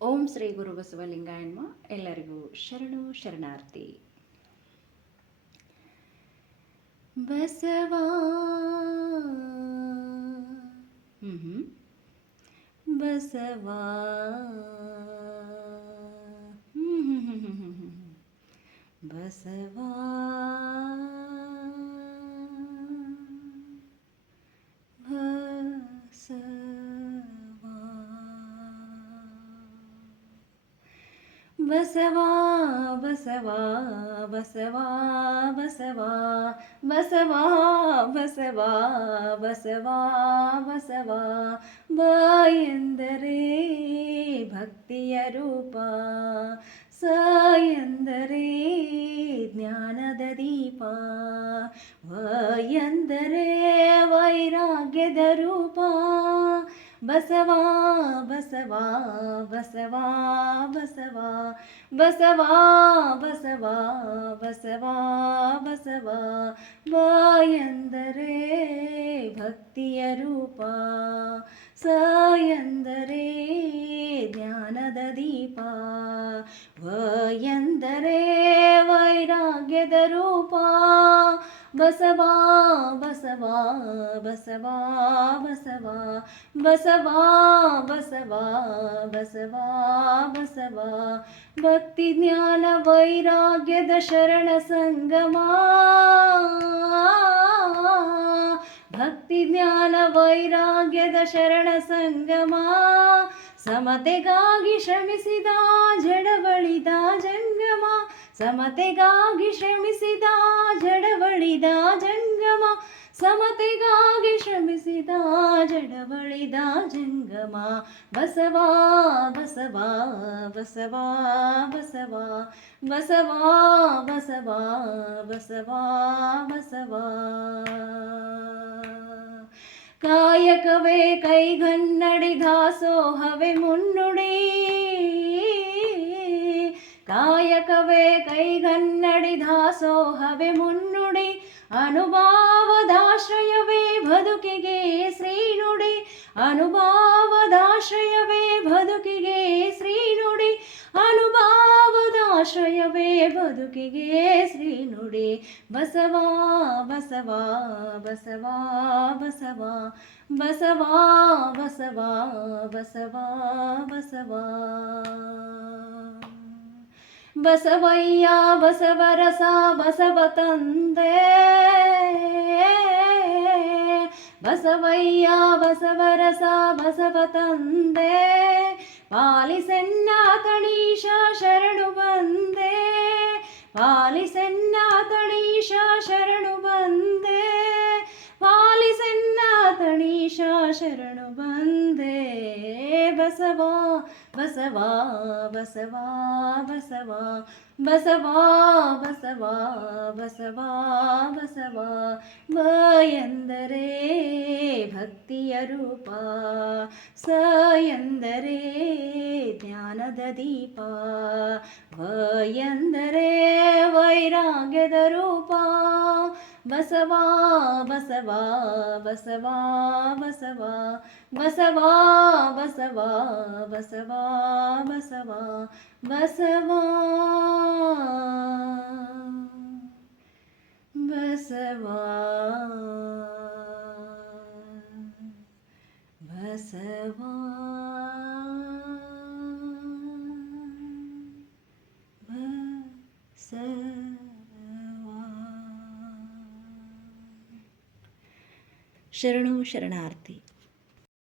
ಓಂ ಶ್ರೀ ಗುರು ಬಸವಲಿಂಗಾಯನ್ಮ. ಎಲ್ಲರಿಗೂ ಶರಣು ಶರಣಾರ್ಥಿ. ಬಸವಾ ಬಸವಾ ಬಸವಾ ಬಸವಾ ಬಸವಾ ಬಸವಾ ಬಸವಾ ಬಸವಾ ಬಸವಾ ಬಸವಾ ಬಸವಾ ಬ ಎಂದರೆ ಭಕ್ತಿಯ ರೂಪ, ಸ ಎಂದರೆ ಜ್ಞಾನದ ದೀಪ, ವ ಎಂದರೆ ವೈರಾಗ್ಯದ ರೂಪ. ಬಸವಾ ಬಸವಾ ಬಸವಾ ಬಸವಾ ಬಸವಾ ಬಸವಾ ಬಸವಾ ಬಸವಾ ಬ ಎಂದರೆ ಭಕ್ತಿಯ ರೂಪ, ಸ ಎಂದರೆ ಜ್ಞಾನದ ದೀಪ, ವ ಎಂದರೆ ವೈರಾಗ್ಯದ ರೂಪ. ಬಸವಾ ಬಸವಾ ಬಸವಾ ಬಸವಾ ಬಸವಾ ಬಸವಾ ಬಸವಾ ಬಸವಾ ಭಕ್ತಿ ಜ್ಞಾನ ವೈರಾಗ್ಯದ ಶರಣ ಸಂಗಮ, ಭಕ್ತಿ ಜ್ಞಾನ ವೈರಾಗ್ಯದ ಶರಣ ಸಂಗಮ. ಸಮತೆಗಾಗಿ ಶ್ರಮಿಸಿದ ಜಡವಳಿದ ಜಂಗಮ, ಸಮತೆಗಾಗಿ ಶ್ರಮಿಸಿದ ಜಡವಳಿದ ಜಂಗಮ, ಸಮತೆಗಾಗಿ ಶ್ರಮಿಸಿದ ಜಡವಳಿದ ಜಂಗಮ. ಬಸವಾ ಬಸವಾ ಬಸವಾ ಬಸವಾ ಬಸವಾ ಬಸವಾ ಬಸವಾ ಬಸವಾ ಕಾಯಕವೇ ಕೈಗನ್ನಡಿ ದಾಸೋಹವೇ ಮುನ್ನುಡಿ, ಕಾಯಕವೇ ಕೈಗನ್ನಡಿ ದಾಸೋಹವೇ ಮುನ್ನುಡಿ, ಅನುಭಾವದಾಶ್ರಯವೇ ಬದುಕಿಗೆ ಶ್ರೀನುಡಿ, ಅನುಭಾವದಾಶ್ರಯವೇ ಬದುಕಿಗೆ ಶ್ರೀನುಡಿ, ಅನುಭಾವದಾಶ್ರಯವೇ ಬದುಕಿಗೆ ಶ್ರೀನುಡಿ. ಬಸವಾ ಬಸವಾ ಬಸವಾ ಬಸವಾ ಬಸವಾ ಬಸವಾ ಬಸವಾ ಬಸವಾ ಬಸವಯ್ಯ ಬಸವರಸ ಬಸವ ತಂದೆ, ಬಸವಯ್ಯ ಬಸವರಸ ಬಸವ ತಂದೆ, ಪಾಲಿಸೆನ್ನ ತಣೀಶ ಶರಣು ಬಂದೆ, ಪಾಲಿಸೆನ್ನ ತಣೀಶ ಶರಣು ಬಂದೆ, ಪಾಲಿಸೆನ್ನ ತಣೀಶ ಶರಣು ಬಂದೆ. ಬಸವಾ ಬಸವಾ ಬಸವಾ ಬಸವಾ ಬಸವಾ ಬಸವಾ ಬಸವಾ ಬಸವಾ ಬ ಎಂದರೆ ಭಕ್ತಿಯ ರೂಪ, ಸ ಎಂದರೆ ಜ್ಞಾನದ ದೀಪ, ವ ಎಂದರೆ ವೈರಾಗ್ಯದ ರೂಪ. ಬಸವಾ ಬಸವಾ ಬಸವಾ ಬಸವಾ ಬಸವಾ ಬಸವಾ ಬಸವಾ ಬಸವಾ ಬಸವಾ ಬಸವಾ ಬಸವಾ ಶರಣು ಶರಣಾರ್ಥಿ.